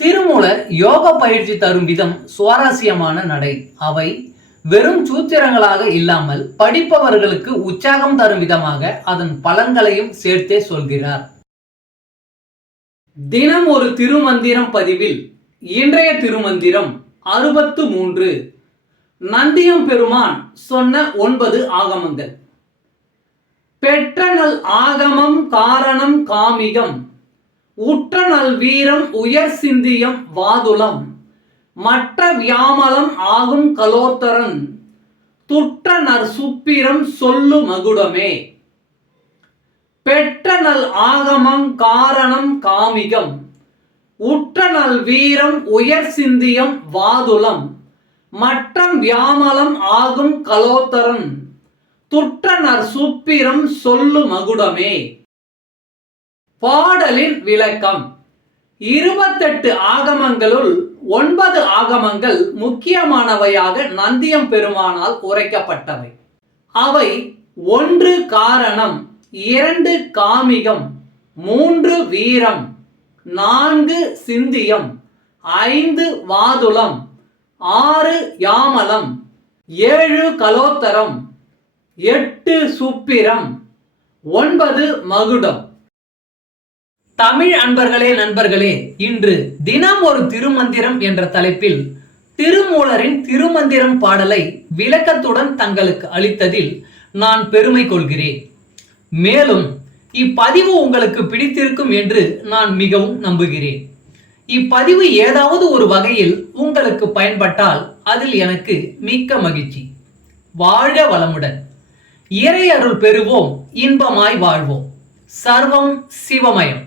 திருமூலர் யோக பயிற்சி தரும் விதம் சுவாரஸ்யமான நடை. அவை வெறும் சூத்திரங்களாக இல்லாமல் படிப்பவர்களுக்கு உற்சாகம் தரும் விதமாக அதன் பலன்களையும் சேர்த்தே சொல்கிறார். தினம் ஒரு திருமந்திரம் பதிவில் இன்றைய திருமந்திரம் அறுபத்து மூன்று. நந்தியம் பெருமான் சொன்ன ஒன்பது ஆகமங்கள். பெற்ற நல் ஆகமம் காரணம் காமிகம். உற்ற வீரம் உயர் சிந்தியம் வாதுளம். மற்ற வியாமலம் ஆகும் கலோத்தரன். துற்ற நற் சுப்பிரம் சொல்லு மகுடமே. பெற்ற நல் ஆகமம் காரணம் காமிகம். உற்ற நல் வீரம் உயர் சிந்தியம் வாதுளம். மற்றம் வியாமலம் ஆகும் கலோத்தரன். துற்ற நற் சுப்பிரம் சொல்லு மகுடமே. பாடலின் விளக்கம். இருபத்தெட்டு ஆகமங்களுள் ஒன்பது ஆகமங்கள் முக்கியமானவையாக நந்தியம் பெருமானால் உரைக்கப்பட்டவை. அவை ஒன்று காரணம் இரண்டு காமிகம் மூன்று வீரம் நான்கு சிந்தியம் ஐந்து வாதுளம் ஆறு யாமலம் ஏழு கலோத்தரம் எட்டு சுப்பிரம் ஒன்பது மகுடம். தமிழ் அன்பர்களே நண்பர்களே இன்று தினம் ஒரு திருமந்திரம் என்ற தலைப்பில் திருமூலரின் திருமந்திரம் பாடலை விளக்கத்துடன் தங்களுக்கு அளித்ததில் நான் பெருமை கொள்கிறேன். மேலும் இப்பதிவு உங்களுக்கு பிடித்திருக்கும் என்று நான் மிகவும் நம்புகிறேன். இப்பதிவு ஏதாவது ஒரு வகையில் உங்களுக்கு பயன்பட்டால் அதில் எனக்கு மிக்க மகிழ்ச்சி. வாழ்க வளமுடன். இறை அருள் பெறுவோம் இன்பமாய் வாழ்வோம். சர்வம் சிவமயம்.